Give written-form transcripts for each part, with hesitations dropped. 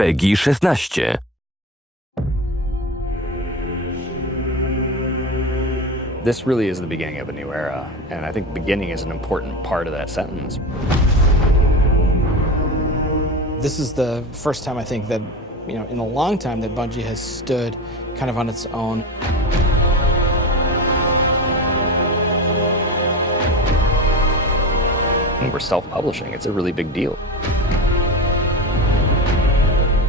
PEGI 16. This really is the beginning of a new era, and I think beginning is an important part of that sentence. This is the first time I think that, in a long time that Bungie has stood kind of on its own. And we're self-publishing. It's a really big deal.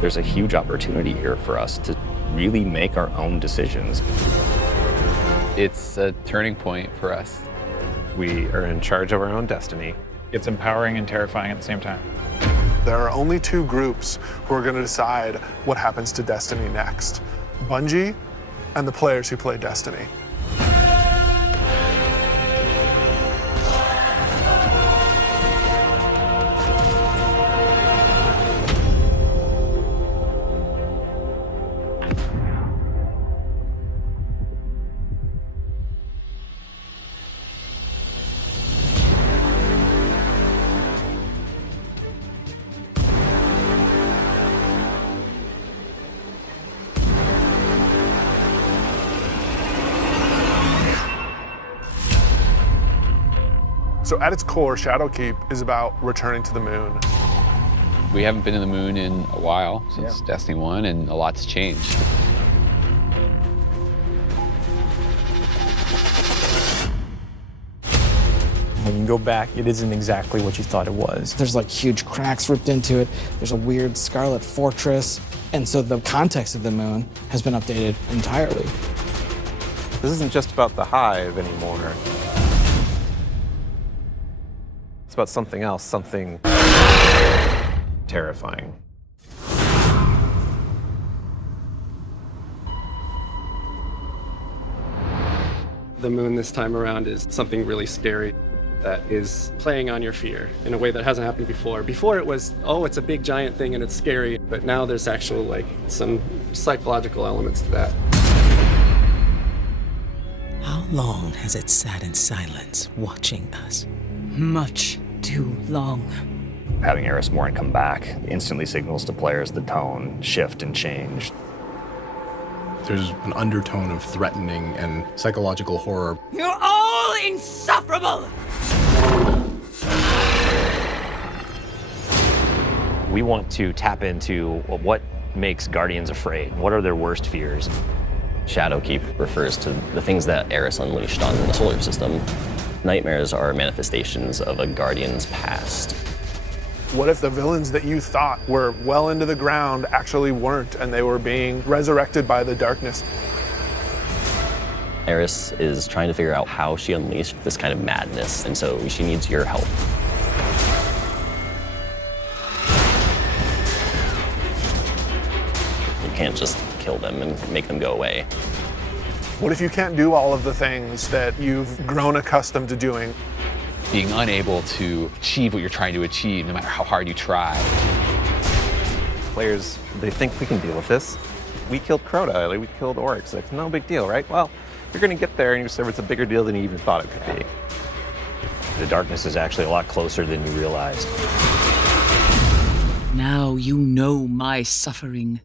There's a huge opportunity here for us to really make our own decisions. It's a turning point for us. We are in charge of our own destiny. It's empowering and terrifying at the same time. There are only two groups who are going to decide what happens to Destiny next: Bungie and the players who play Destiny. So at its core, Shadowkeep is about returning to the moon. We haven't been to the moon in a while, since Destiny 1, and a lot's changed. When you go back, it isn't exactly what you thought it was. There's like huge cracks ripped into it. There's a weird scarlet fortress. And so the context of the moon has been updated entirely. This isn't just about the hive anymore. It's about something else, something terrifying. The moon this time around is something really scary that is playing on your fear in a way that hasn't happened before. Before it was, oh, it's a big giant thing and it's scary, but now there's actual some psychological elements to that. How long has it sat in silence, watching us? Much too long. Having Eris Morn come back instantly signals to players the tone shift and change. There's an undertone of threatening and psychological horror. You're all insufferable! We want to tap into what makes Guardians afraid. What are their worst fears? Shadowkeep refers to the things that Eris unleashed on the solar system. Nightmares are manifestations of a Guardian's past. What if the villains that you thought were well into the ground actually weren't, and they were being resurrected by the darkness? Eris is trying to figure out how she unleashed this kind of madness, and so she needs your help. You can't just kill them and make them go away. What if you can't do all of the things that you've grown accustomed to doing? Being unable to achieve what you're trying to achieve, no matter how hard you try. Players, they think we can deal with this. We killed Crota, we killed orcs. No big deal, right? Well, you're gonna get there and you discover it's a bigger deal than you even thought it could be. The darkness is actually a lot closer than you realized. Now you know my suffering.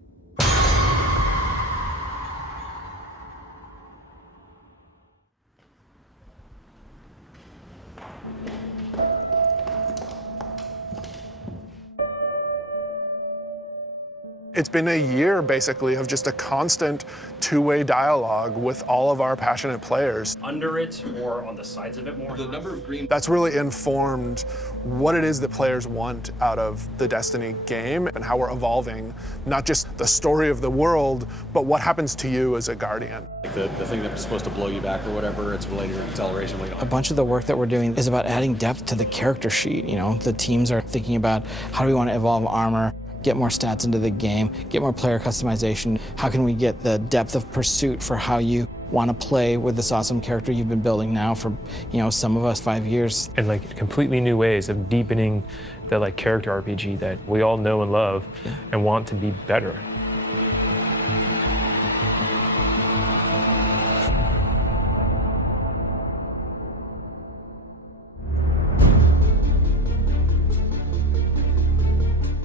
It's been a year, basically, of just a constant two-way dialogue with all of our passionate players. Under it or on the sides of it more? The number of green... That's really informed what it is that players want out of the Destiny game and how we're evolving, not just the story of the world, but what happens to you as a Guardian. The thing that was supposed to blow you back or whatever, it's related to acceleration. A bunch of the work that we're doing is about adding depth to the character sheet. The teams are thinking about how do we want to evolve armor, get more stats into the game, get more player customization. How can we get the depth of pursuit for how you want to play with this awesome character you've been building now for, some of us 5 years. And completely new ways of deepening the character RPG that we all know and love and want to be better.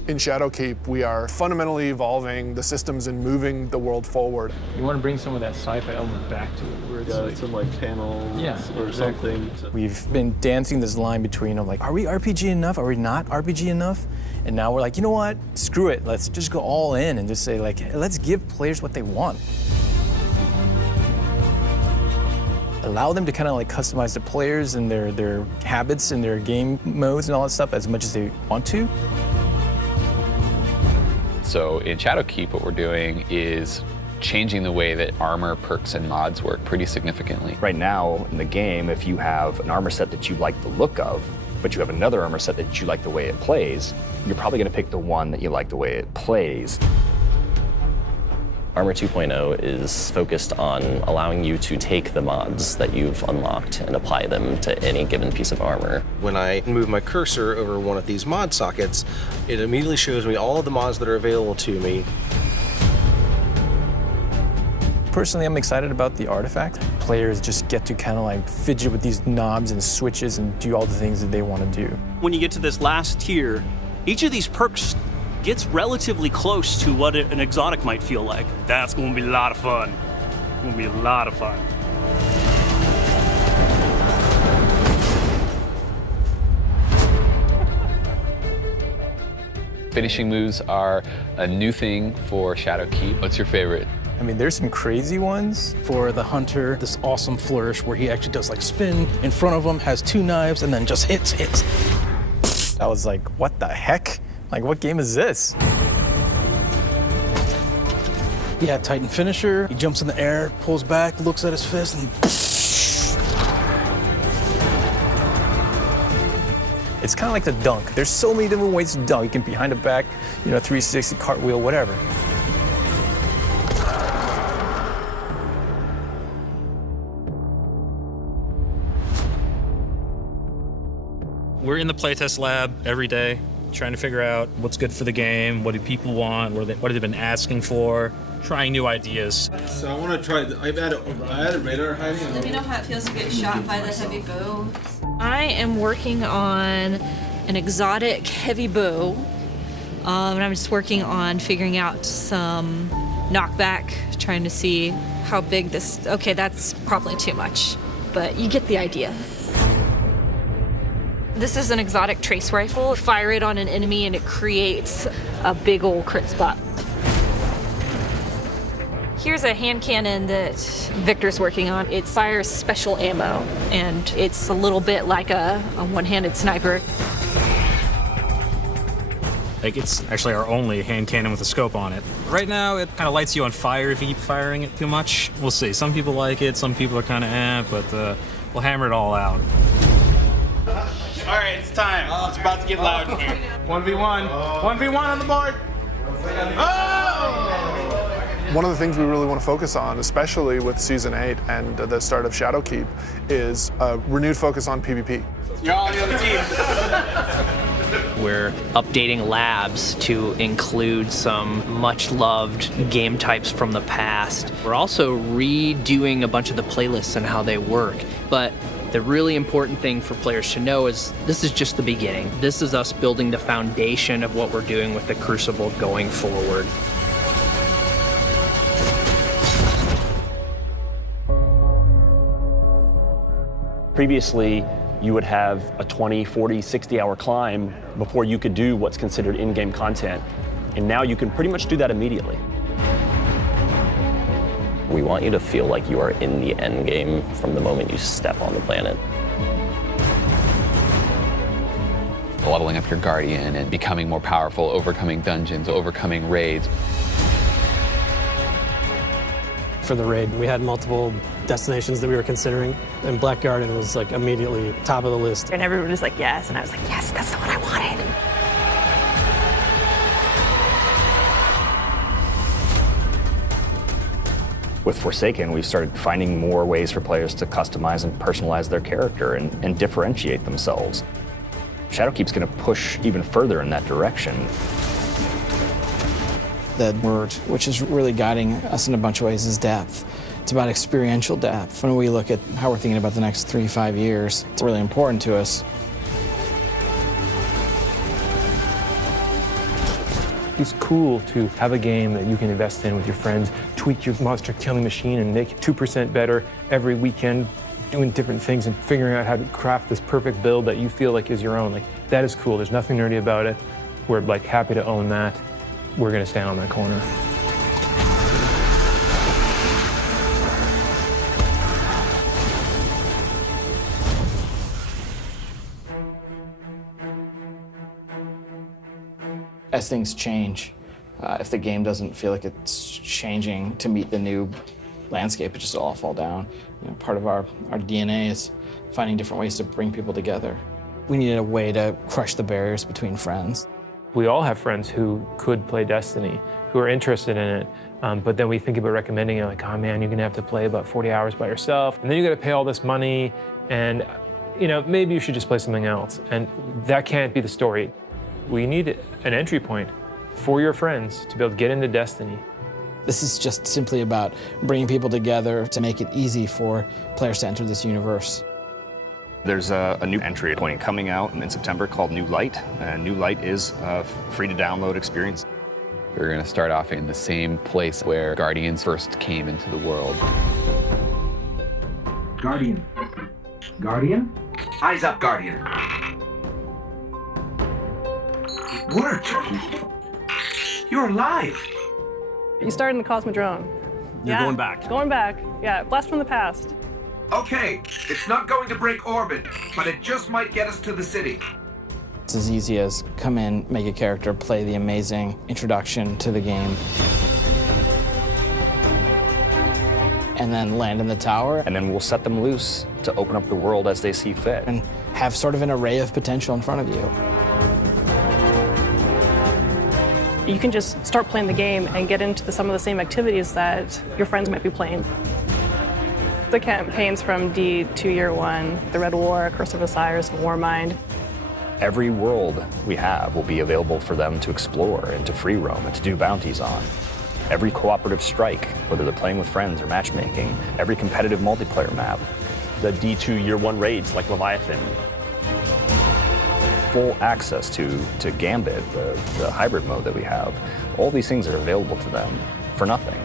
In Shadowkeep, we are fundamentally evolving the systems and moving the world forward. You want to bring some of that sci-fi element back to it, where it's like, some like panels or exactly. something. We've been dancing this line between, like, are we RPG enough? Are we not RPG enough? And now we're like, you know what? Screw it. Let's just go all in and just say, like, hey, let's give players what they want. Allow them to kind of like customize the players and their habits and their game modes and all that stuff as much as they want to. So in Shadowkeep, what we're doing is changing the way that armor, perks, and mods work pretty significantly. Right now in the game, if you have an armor set that you like the look of, but you have another armor set that you like the way it plays, you're probably going to pick the one that you like the way it plays. Armor 2.0 is focused on allowing you to take the mods that you've unlocked and apply them to any given piece of armor. When I move my cursor over one of these mod sockets, it immediately shows me all of the mods that are available to me. Personally, I'm excited about the artifact. Players just get to kind of like fidget with these knobs and switches and do all the things that they want to do. When you get to this last tier, each of these perks gets relatively close to what an exotic might feel like. That's going to be a lot of fun. It's going to be a lot of fun. Finishing moves are a new thing for Shadowkeep. What's your favorite? I mean, there's some crazy ones. For the hunter, this awesome flourish where he actually does like spin in front of him, has two knives, and then just hits. I was like, what the heck? Like, what game is this? Yeah, Titan finisher. He jumps in the air, pulls back, looks at his fist, and it's kind of like the dunk. There's so many different ways to dunk. You can behind the back, 360, cartwheel, whatever. We're in the playtest lab every day, trying to figure out what's good for the game, what do people want, what have they been asking for, trying new ideas. So I want to try, I added radar hiding. Let me know how it feels to get shot by the heavy bow. I am working on an exotic heavy bow, and I'm just working on figuring out some knockback, trying to see how big this, okay, that's probably too much, but you get the idea. This is an exotic trace rifle. Fire it on an enemy and it creates a big old crit spot. Here's a hand cannon that Victor's working on. It fires special ammo, and it's a little bit like a one-handed sniper. Like, it's actually our only hand cannon with a scope on it. Right now, it kind of lights you on fire if you keep firing it too much. We'll see. Some people like it, some people are kind of but we'll hammer it all out. All right, it's time. It's about to get loud in here. 1v1. 1v1 on the board. Oh! One of the things we really want to focus on, especially with Season 8 and the start of Shadowkeep, is a renewed focus on PvP. You're all on the other team. We're updating labs to include some much-loved game types from the past. We're also redoing a bunch of the playlists and how they work. But the really important thing for players to know is this is just the beginning. This is us building the foundation of what we're doing with the Crucible going forward. Previously, you would have a 20, 40, 60-hour climb before you could do what's considered in-game content. And now you can pretty much do that immediately. We want you to feel like you are in the end game from the moment you step on the planet. Leveling up your Guardian and becoming more powerful, overcoming dungeons, overcoming raids. For the raid, we had multiple destinations that we were considering, and Black Garden was like immediately top of the list. And everyone was like, yes, and I was like, yes, that's the one I wanted. With Forsaken, we've started finding more ways for players to customize and personalize their character and differentiate themselves. Shadowkeep's going to push even further in that direction. The word, which is really guiding us in a bunch of ways, is depth. It's about experiential depth. When we look at how we're thinking about the next 3-5 years, it's really important to us. It's cool to have a game that you can invest in with your friends, tweak your monster killing machine and make it 2% better every weekend, doing different things and figuring out how to craft this perfect build that you feel like is your own. Like, that is cool. There's nothing nerdy about it. We're like happy to own that. We're gonna stand on that corner. As things change, if the game doesn't feel like it's changing to meet the new landscape, it just all fall down. You know, part of our DNA is finding different ways to bring people together. We needed a way to crush the barriers between friends. We all have friends who could play Destiny, who are interested in it, but then we think about recommending it like, oh man, you're gonna have to play about 40 hours by yourself, and then you gotta pay all this money, and you know, maybe you should just play something else. And that can't be the story. We need an entry point for your friends to be able to get into Destiny. This is just simply about bringing people together to make it easy for players to enter this universe. There's a new entry point coming out in September called New Light, and New Light is a free-to-download experience. We're going to start off in the same place where Guardians first came into the world. Guardian. Guardian? Eyes up, Guardian. It worked. You're alive. You started in the Cosmodrome. You're going back. Going back. Yeah, blast from the past. Okay, it's not going to break orbit, but it just might get us to the city. It's as easy as come in, make a character, play the amazing introduction to the game, and then land in the tower. And then we'll set them loose to open up the world as they see fit. And have sort of an array of potential in front of you. You can just start playing the game and get into some of the same activities that your friends might be playing. The campaigns from D to Year One, the Red War, Curse of Osiris, Warmind. Every world we have will be available for them to explore and to free roam and to do bounties on. Every cooperative strike, whether they're playing with friends or matchmaking, every competitive multiplayer map. The D2 Year One raids like Leviathan. Full access to Gambit, the hybrid mode that we have. All these things are available to them for nothing.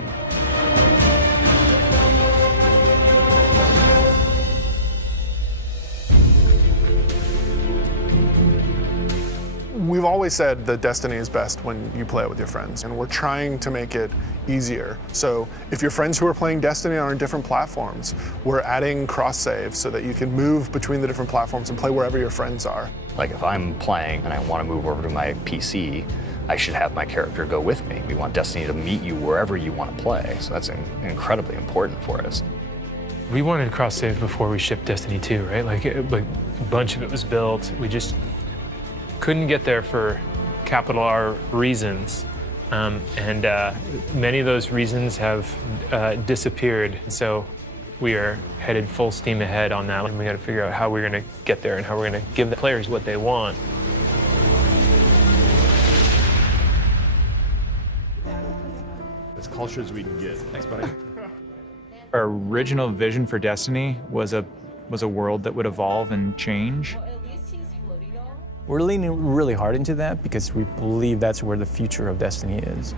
We've always said that Destiny is best when you play it with your friends, and we're trying to make it easier. So if your friends who are playing Destiny are on different platforms, we're adding cross-save so that you can move between the different platforms and play wherever your friends are. Like if I'm playing and I want to move over to my PC, I should have my character go with me. We want Destiny to meet you wherever you want to play, so that's incredibly important for us. We wanted cross-save before we shipped Destiny 2, right? Like a bunch of it was built. We just couldn't get there for capital R reasons. And many of those reasons have disappeared. So we are headed full steam ahead on that. And we got to figure out how we're going to get there and how we're going to give the players what they want. As culture as we can get. Thanks, buddy. Our original vision for Destiny was a world that would evolve and change. We're leaning really hard into that because we believe that's where the future of Destiny is.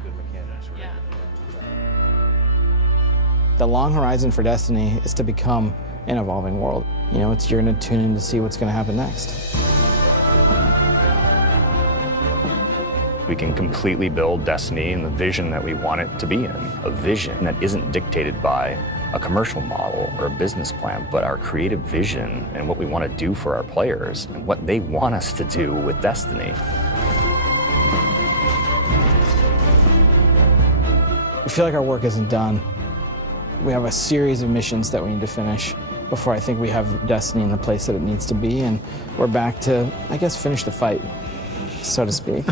The long horizon for Destiny is to become an evolving world. You know, you're going to tune in to see what's going to happen next. We can completely build Destiny in the vision that we want it to be in. A vision that isn't dictated by a commercial model or a business plan, but our creative vision and what we want to do for our players and what they want us to do with Destiny. We feel like our work isn't done. We have a series of missions that we need to finish before I think we have Destiny in the place that it needs to be, and we're back to, I guess, finish the fight, so to speak.